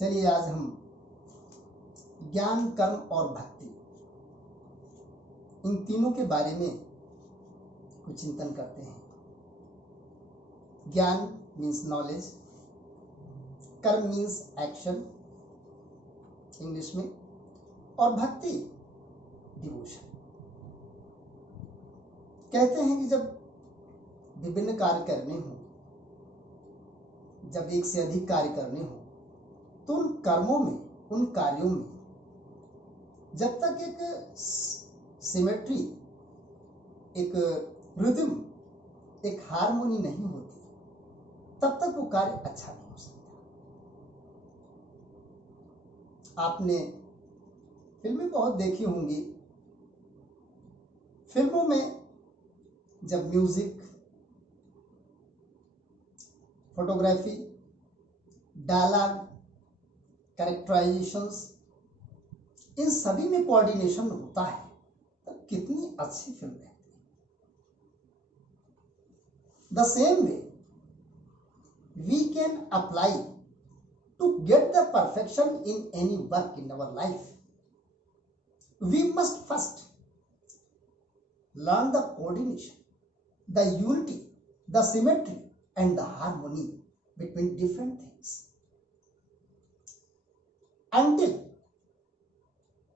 चलिए आज हम ज्ञान, कर्म और भक्ति, इन तीनों के बारे में कुछ चिंतन करते हैं। ज्ञान मीन्स नॉलेज, कर्म मीन्स एक्शन इंग्लिश में, और भक्ति डिवोशन। कहते हैं कि जब विभिन्न कार्य करने हो, जब एक से अधिक कार्य करने हो, तो उन कर्मों में, उन कार्यों में जब तक एक सिमेट्री, एक रिदम, एक हार्मोनी नहीं होती, तब तक वो कार्य अच्छा नहीं हो सकता। आपने फिल्में बहुत देखी होंगी। फिल्मों में जब म्यूजिक, फोटोग्राफी, डायलॉग, कैरेक्टराइजेशंस, इन सभी में कोऑर्डिनेशन होता है, तब कितनी अच्छी फिल्म रहती है। The same way we can apply to get the perfection in any work in our life. We must first learn the coordination, the unity, the symmetry, and the harmony between different things. Until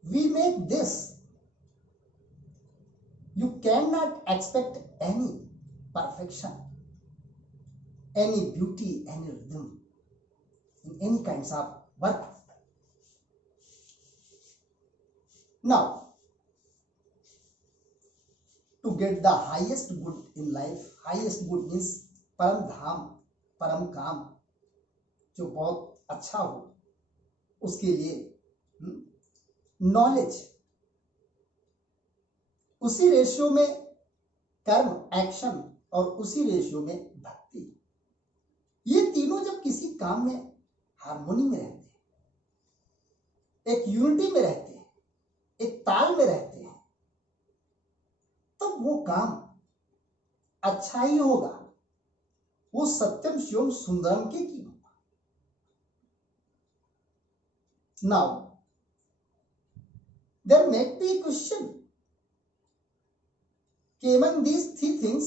we make this, you cannot expect any perfection, any beauty, any rhythm in any kinds of work. Now, to get the highest good in life, highest good means परम धाम, परम काम, जो बहुत अच्छा हो, उसके लिए knowledge, उसी रेशियो में कर्म, एक्शन, और उसी रेशियो में भक्ति, ये तीनों जब किसी काम में हार्मोनी में रहते हैं, एक यूनिटी में रहते हैं, एक ताल में रहते हैं, तब वो काम अच्छा ही होगा, वो सत्यम शिवम सुंदरम के की होगा। Now there may be a question कि among these three things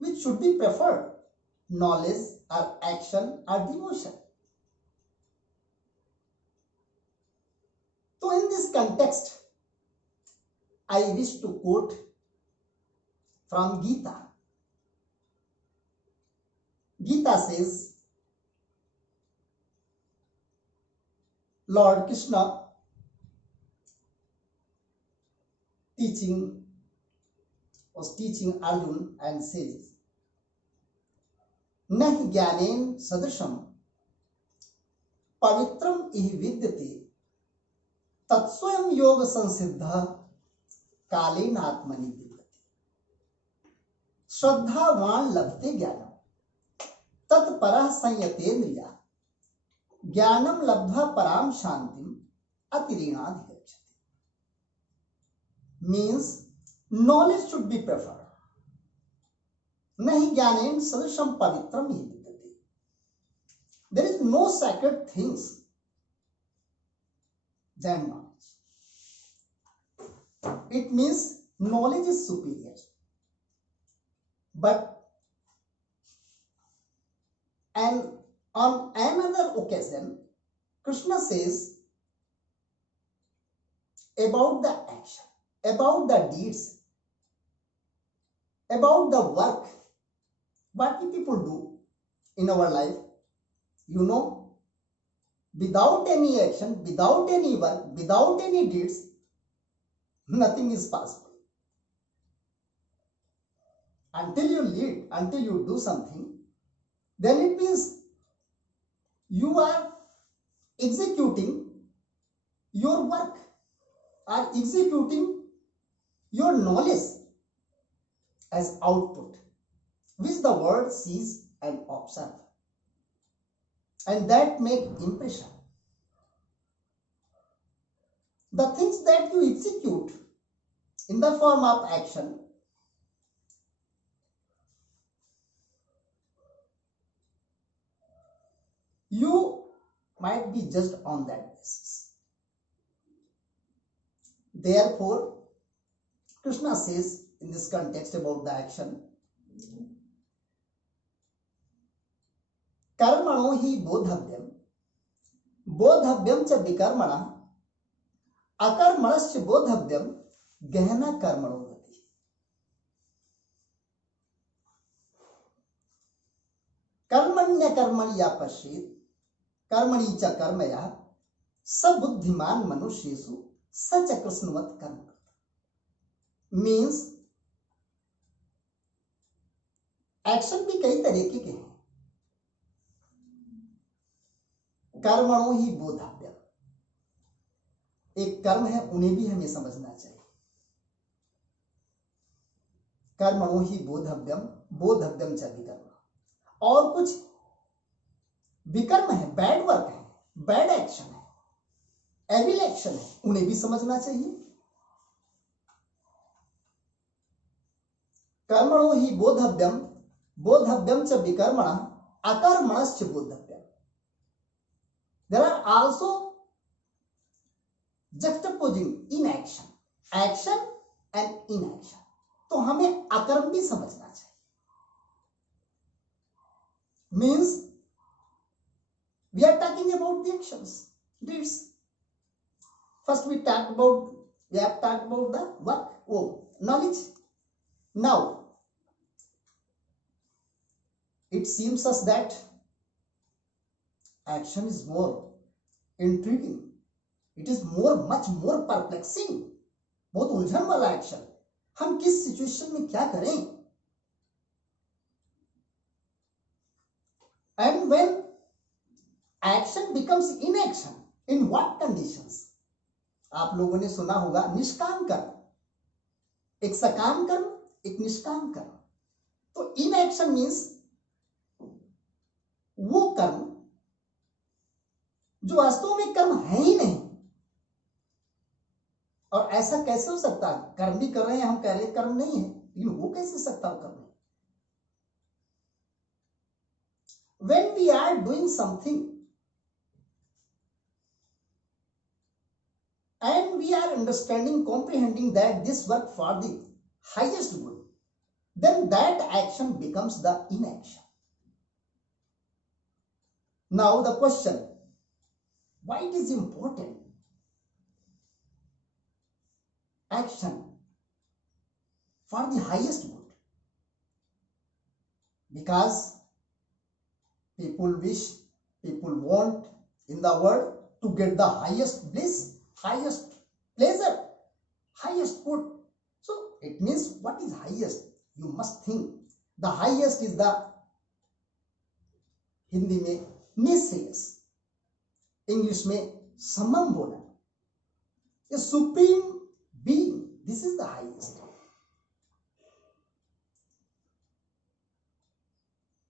which should be preferred, knowledge or action or devotion. So in this context, I wish to quote from Gita. Gita says, Lord Krishna was teaching Arjun and says, Nahi jnanen sadrisham pavitram ihi vidyate तत्स्वयं योग संसिद्ध कालेन आत्मनि विद्यते. श्रद्धावान लभते ज्ञानम तत्परः संयतेन्द्रिया ज्ञानम लब्ध्वा पराम शांतिम अतिरेणाधिगच्छति. Means knowledge should be preferred. नहीं ज्ञानेन सदृशम पवित्रम हि विद्यते. There is no sacred things than knowledge. It means knowledge is superior. But on another occasion, Krishna says about the action, about the deeds, about the work, what we people do in our life. You know, without any action, without any work, without any deeds, nothing is possible. Until you lead, until you do something, then it means you are executing your work, are executing your knowledge as output, which the world sees and observes. And that make impression. The things that you execute in the form of action, you might be judged on that basis. Therefore, Krishna says in this context about the action, कर्मणो हि बोधव्यम बोधव्यम च विकर्मणः अकर्मणस्य बोधव्यम गहना कर्मणो गति। कर्मण्य कर्मणि या पश्येत् कर्मणि च कर्मया स बुद्धिमान मनुष्येषु स च कृष्णवत् कर्म। मीन्स एक्शन भी कई तरीके के हैं। कर्मणो ही बोधव्यम, एक कर्म है, उन्हें भी हमें समझना चाहिए। कर्मणो ही बोधव्यम बोधव्यम च विकर्म। और कुछ विकर्म है, बैड वर्क है, बैड एक्शन है, एविल एक्शन है, उन्हें भी समझना चाहिए। कर्मणो ही बोधव्यम बोधव्यम च विकर्मणः अकर्मणश्च बोधव्यम। There are also juxtaposing inaction, action and inaction. तो हमें अकर्म भी समझना चाहिए। Means we are talking about the actions, deeds. First we have talked about the work, knowledge. Now it seems us that action is more intriguing. It is much more perplexing. बहुत उलझन वाला action. हम किस situation में क्या करें? And when action becomes inaction, in what conditions? आप लोगों ने सुना होगा निष्काम कर्म, एक सकाम कर्म, एक निष्काम कर्म। तो inaction means वो कर्म जो वास्तव में कर्म है ही नहीं। और ऐसा कैसे हो सकता है? कर्म भी कर रहे हैं, हम कह रहे हैं कर्म नहीं है, लेकिन हो कैसे सकता हो कर्म? When we are doing something and we are understanding, comprehending that this work for the highest good, then that action becomes the inaction. Now the question, why it is important? Action for the highest good. Because people wish, people want in the world to get the highest bliss, highest pleasure, highest good. So it means what is highest? You must think. The highest is the Hindi में निश्रेयस, English में समम बोला, a supreme being. This is the highest.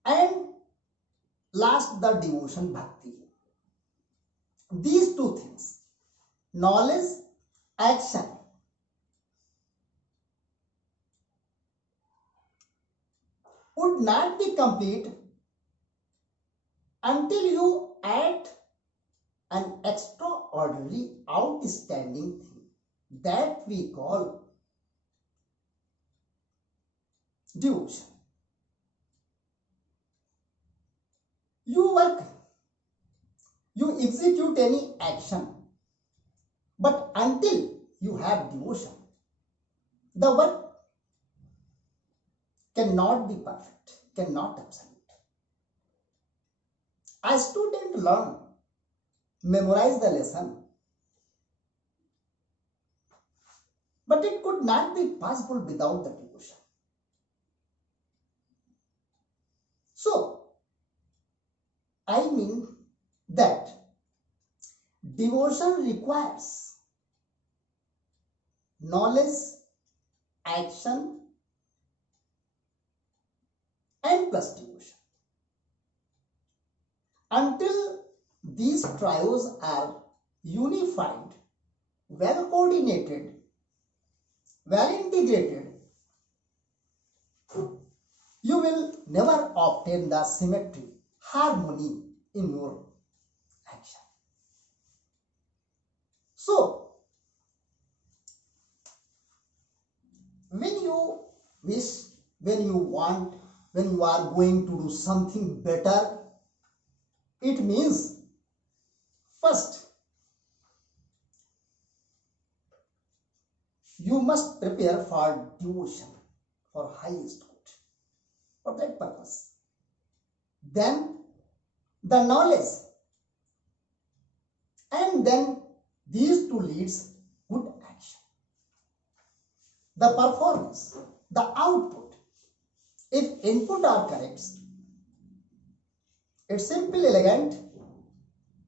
And last, the devotion, bhakti. These two things, knowledge, action, would not be complete until you add an extraordinary, outstanding thing that we call devotion. You work, you execute any action, but until you have devotion, the work cannot be perfect, cannot absolute. A student learn, memorize the lesson, but it could not be possible without the devotion. So, I mean that devotion requires knowledge, action, and plus devotion. Until these trios are unified, well coordinated, well integrated, you will never obtain the symmetry, harmony in your action. So when you wish, when you want, when you are going to do something better, it means first you must prepare for devotion, for highest good, for that purpose. Then the knowledge, and then these two leads good action. The performance, the output. If input are correct, it's simple, elegant,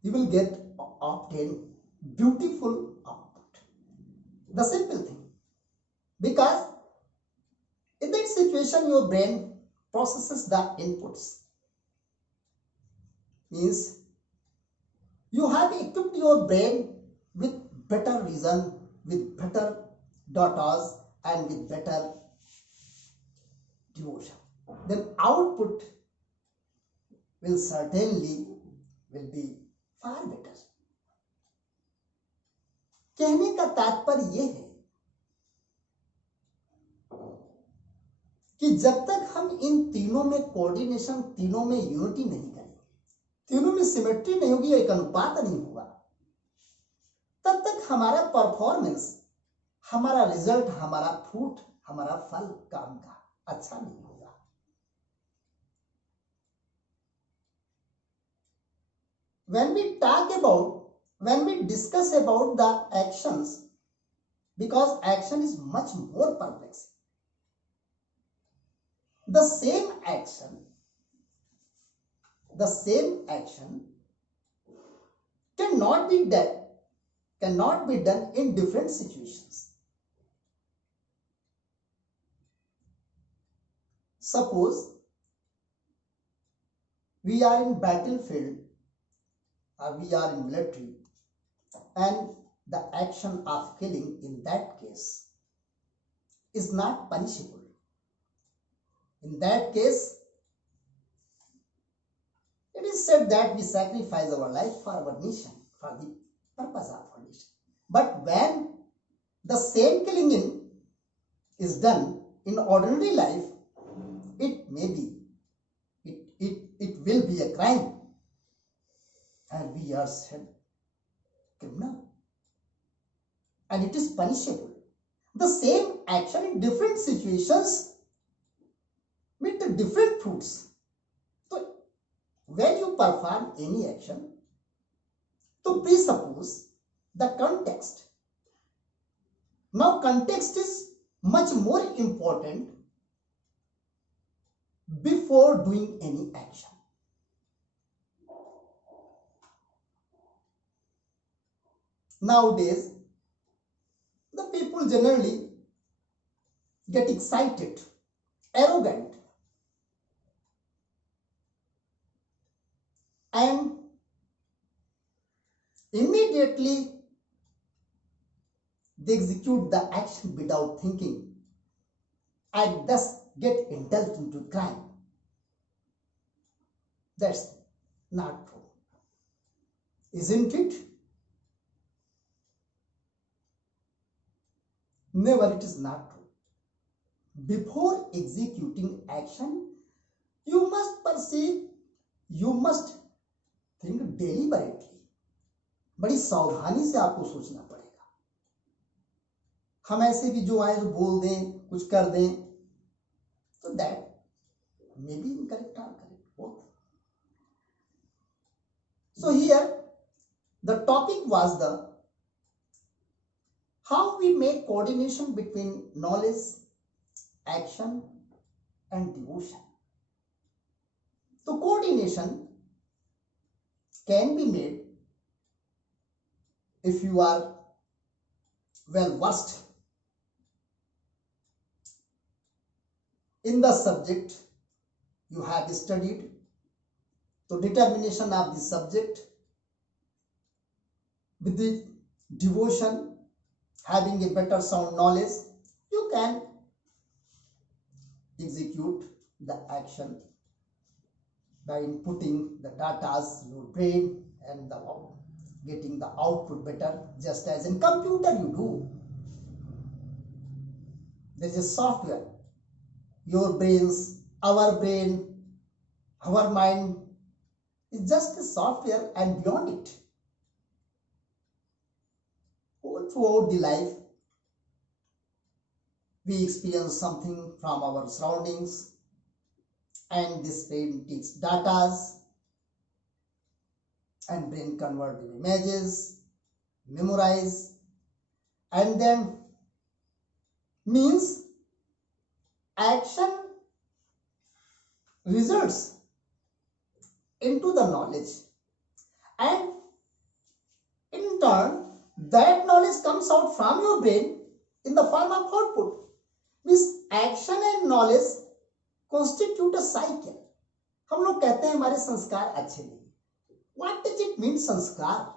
you will get obtain beautiful output. The simple thing. Because in that situation your brain processes the inputs. Means you have equipped your brain with better reason, with better datas, and with better devotion. Then output will certainly will be far better. कहने का तात्पर्य यह है कि जब तक हम इन तीनों में कोऑर्डिनेशन, तीनों में यूनिटी नहीं करेंगे, तीनों में सिमेट्री नहीं होगी, एक अनुपात नहीं होगा, तब तक हमारा परफॉर्मेंस, हमारा रिजल्ट, हमारा फ्रूट, हमारा फल काम का अच्छा नहीं होगा. When we talk about, when we discuss about the actions, because action is much more perplexing. The same action cannot be done in different situations. Suppose we are in battlefield or we are in military, and the action of killing in that case is not punishable. In that case, it is said that we sacrifice our life for our nation, for the purpose of our nation. But when the same killing is done in ordinary life, it will be a crime, and we are said criminal, and it is punishable. The same action in different situations with the different fruits. So when you perform any action, to presuppose the context. Now context is much more important before doing any action. Nowadays, the people generally get excited, arrogant, and immediately they execute the action without thinking and thus get indulged into crime. That's not true, isn't it? Never, it is not true. Before executing action, you must perceive, you must think deliberately. बड़ी सावधानी से आपको सोचना पड़ेगा. हम ऐसे भी जो आए तो बोल दें, कुछ कर दें, तो that may be incorrect or correct, both. So here the topic was the how we make coordination between knowledge, action, and devotion. So coordination can be made if you are well versed in the subject you have studied. So determination of the subject with the devotion, having a better sound knowledge, you can execute the action by inputting the data, your brain, and the getting the output better, just as in computer you do. There is a software. Your brains, our brain, our mind is just a software, and beyond it, all throughout the life, we experience something from our surroundings, and this brain takes datas, and brain convert the images, memorize, and then means action results into the knowledge, and in turn that knowledge comes out from your brain in the form of output. Means action and knowledge constitute a cycle. हम लोग कहते हैं हमारे संस्कार अच्छे नहीं. What does it mean संस्कार?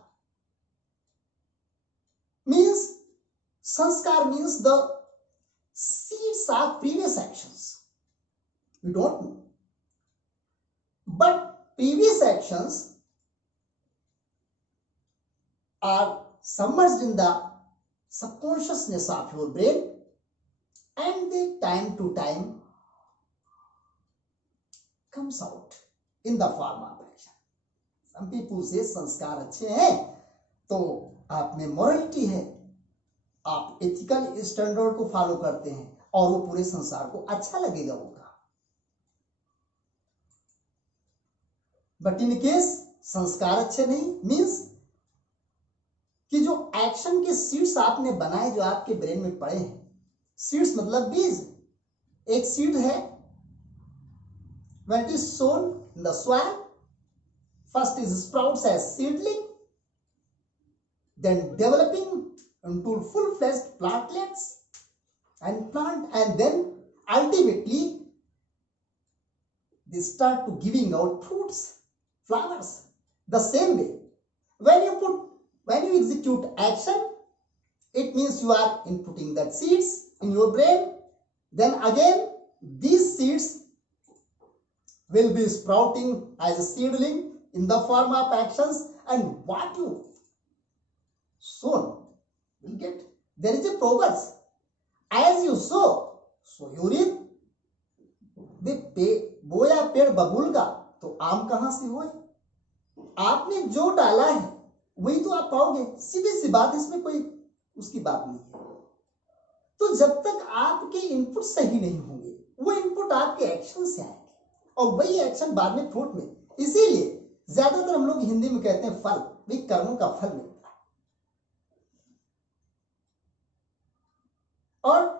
Means sanskar means the seeds of previous actions. We don't know, but previous actions are submerged in the subconsciousness of your brain, and they time to time comes out in the form of action. Some people say संस्कार अच्छे हैं तो आप में morality है, आप ethical standard को follow करते हैं और वो पूरे संसार को अच्छा लगेगा वो काम. बट इन केस संस्कार अच्छे नहीं मीन्स कि जो एक्शन के सीड्स आपने बनाए, जो आपके ब्रेन में पड़े हैं, सीड्स मतलब बीज. एक सीड है, when it is sown in the soil, first it sprouts as seedling, then developing into full-fledged plantlets and plant, and then ultimately they start to giving out fruits, flowers. The same way, when you execute action, it means you are inputting that seeds in your brain. Then again these seeds will be sprouting as a seedling in the form of actions, and what you sown will get. There is a proverb, as you sow, so you reap. बोया पेड़ बबूल का तो आम कहां से होए? आपने जो डाला है वही तो आप पाओगे. सीधी सी बात, इसमें कोई उसकी बात नहीं है. तो जब तक आपके इनपुट सही नहीं होंगे, वो इनपुट आपके एक्शन से आएंगे, और वही एक्शन बाद में फ्रूट में. इसीलिए ज्यादातर हम लोग हिंदी में कहते हैं फल, भी कर्मों का फल मिलता है. और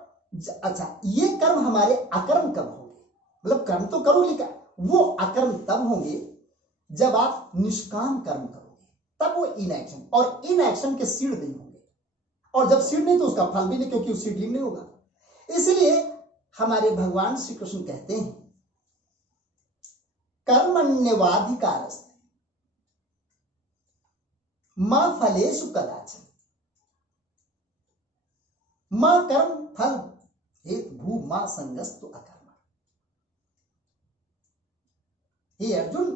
अच्छा, ये कर्म हमारे अकर्म कब होंगे? मतलब कर्म तो करोगे, क्या वो अकर्म तब होंगे जब आप निष्काम कर्म करोगे, तब वो इनएक्शन, और इनएक्शन के सीड नहीं होंगे, और जब सीड नहीं तो उसका फल भी नहीं, क्योंकि उस सीडलिंग नहीं होगा. इसलिए हमारे भगवान श्री कृष्ण कहते हैं कर्मण्यवाधिकारस्ते मां फलेषु कदाचन. मां कर्म फल हेतु भू मां संगस्तु अकर्म. हे अर्जुन,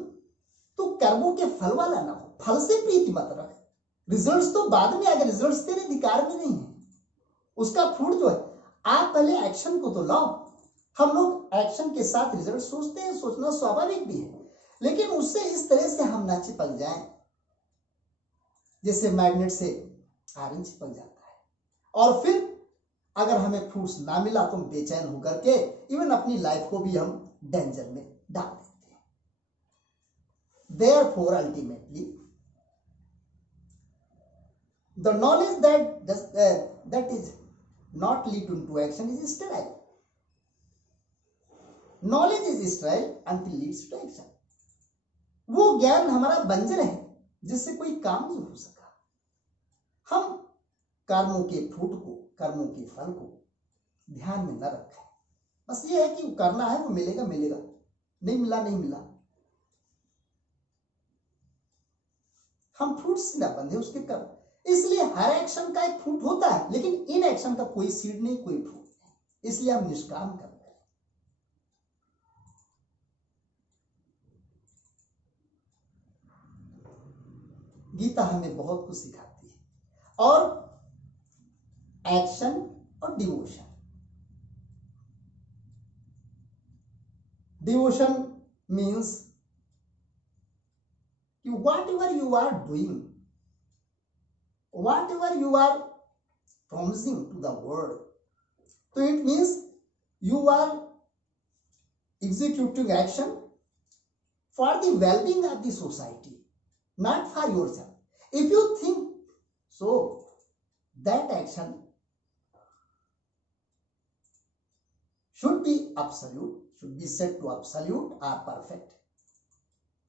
तू कर्मों के फल वाला ना हो, फल से प्रीति मत रख. रिजल्ट्स तो बाद में आएगा, रिजल्ट्स तेरे अधिकार में नहीं है. उसका फ्रूट जो है, आप पहले एक्शन को तो लाओ. हम लोग एक्शन के साथ रिजल्ट सोचते हैं, सोचना स्वाभाविक भी है, लेकिन उससे इस तरह से हम ना चिपक जाएं जैसे मैग्नेट से आयरन चिपक जाता है, और फिर अगर हमें फ्रूट्स ना मिला तो बेचैन होकर के इवन अपनी लाइफ को भी हम डेंजर में डाल देते हैं. Therefore, ultimately, the knowledge that is not lead into action is sterile. Knowledge is sterile until leads to action. वो ज्ञान हमारा बंजर है जिससे कोई काम नहीं हो सका. हम कर्मों के फ्रूट को, कर्मों के फल को ध्यान में न रखें. बस ये है कि करना है, वो मिलेगा मिलेगा, नहीं मिला नहीं मिला. हम फ्रूट से ना बंधे उसके कर्म. इसलिए हर एक्शन का एक फ्रूट होता है, लेकिन इन एक्शन का कोई सीड नहीं, कोई फ्रूट नहीं. इसलिए हम निष्काम कर्म करें. गीता हमें बहुत कुछ सिखाती है। और एक्शन और devotion, devotion means whatever you are doing, whatever you are promising to the world, so it means you are executing action for the well-being of the society, not for yourself. If you think so, that action should be absolute, should be set to absolute or perfect,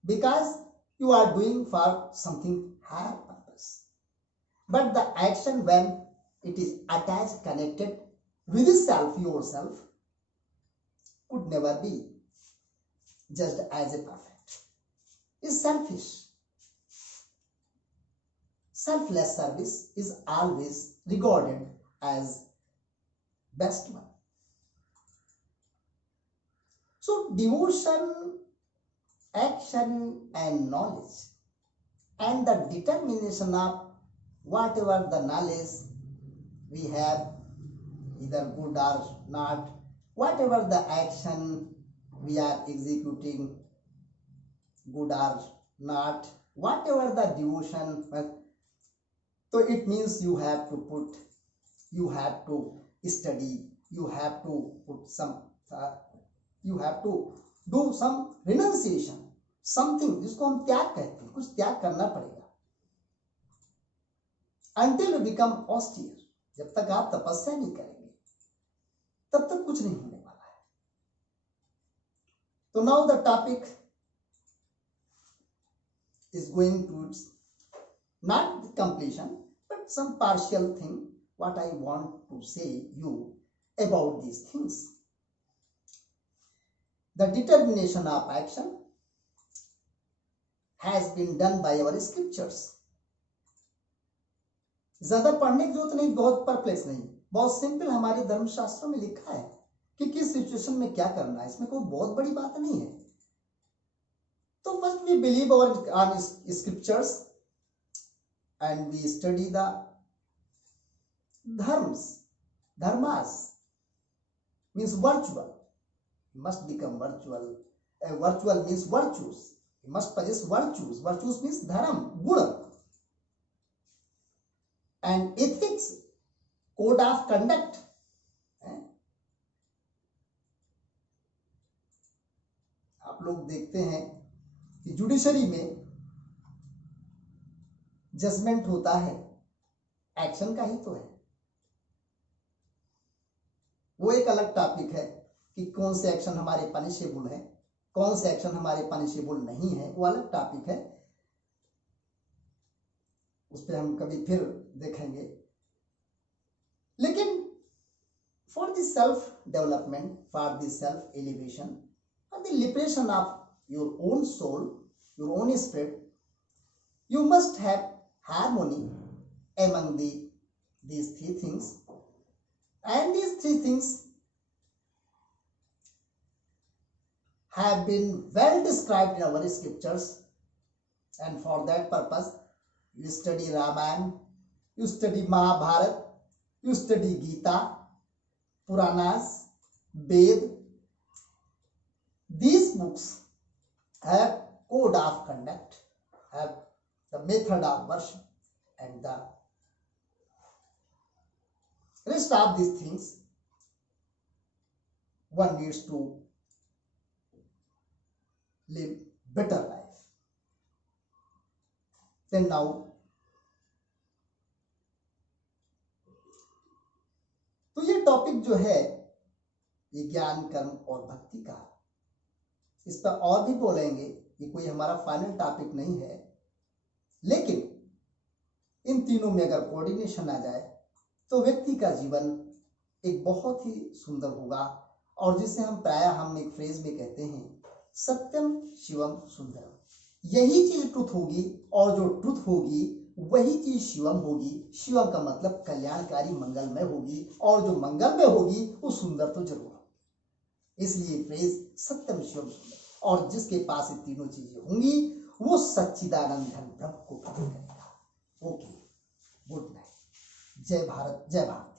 because you are doing for something higher purpose. But the action, when it is attached, connected with self, yourself, could never be judged as a perfect. Is selfish. Selfless service is always regarded as best one. So devotion, action and knowledge, and the determination of whatever the knowledge we have, either good or not, whatever the action we are executing, good or not, whatever the devotion, so it means you have to put, you have to study, you have to put some you have to do some renunciation, something जिसको हम त्याग कहते हैं, कुछ त्याग करना पड़ेगा। Until you become austere, जब तक आप तपस्या नहीं करेंगे तब तक कुछ नहीं होने वाला है। तो now the topic is going to not the completion but some partial thing what I want to say you about these things. The determination of action has been done by our scriptures. ज्यादा पढ़ने की जरूरत नहीं, बहुत perplex नहीं, बहुत simple हमारे धर्मशास्त्रों में लिखा है कि किस सिचुएशन में क्या करना है, इसमें कोई बहुत बड़ी बात नहीं है। तो first we believe our scriptures and we study the dharmas means virtual. You must become virtual. Virtual means virtues. You must possess virtues. Virtues means dharam, guna. And ethics, code of conduct. आप लोग देखते हैं कि judiciary में judgement होता है, action का ही तो है। वो एक अलग टॉपिक है कि कौन से एक्शन हमारे पनिशेबल है, कौन से एक्शन हमारे पनिशेबल नहीं है, वो अलग टॉपिक है, उस पर हम कभी फिर देखेंगे। लेकिन for the self development, for the self elevation, for the liberation of your own soul, your own spirit, you must have harmony among these three things, and these three things have been well described in our scriptures, and for that purpose you study Ramayana, you study Mahabharata, you study Gita, Puranas, Ved. These books have code of conduct, have the method of worship, and the rest of these things one needs to live better life. Then now, तो ये topic जो है ये ज्ञान, कर्म और भक्ति का, इस पर और भी बोलेंगे, ये कोई हमारा फाइनल टॉपिक नहीं है, लेकिन इन तीनों में अगर कोऑर्डिनेशन आ जाए तो व्यक्ति का जीवन एक बहुत ही सुंदर होगा, और जिसे हम प्रायः हम एक फ्रेज में कहते हैं सत्यम शिवम सुंदरम। यही चीज ट्रुथ होगी, और जो ट्रुथ होगी वही चीज शिवम होगी। शिवम का मतलब कल्याणकारी, मंगलमय होगी, और जो मंगलमय होगी वो सुंदर तो जरूर होगी। इसलिए फ्रेज सत्यम शिवम सुंदर, और जिसके पास ये तीनों चीजें होंगी वो सच्चिदानंद घन ब्रह्म को प्राप्त करेगा। जय भारत, जय भारत।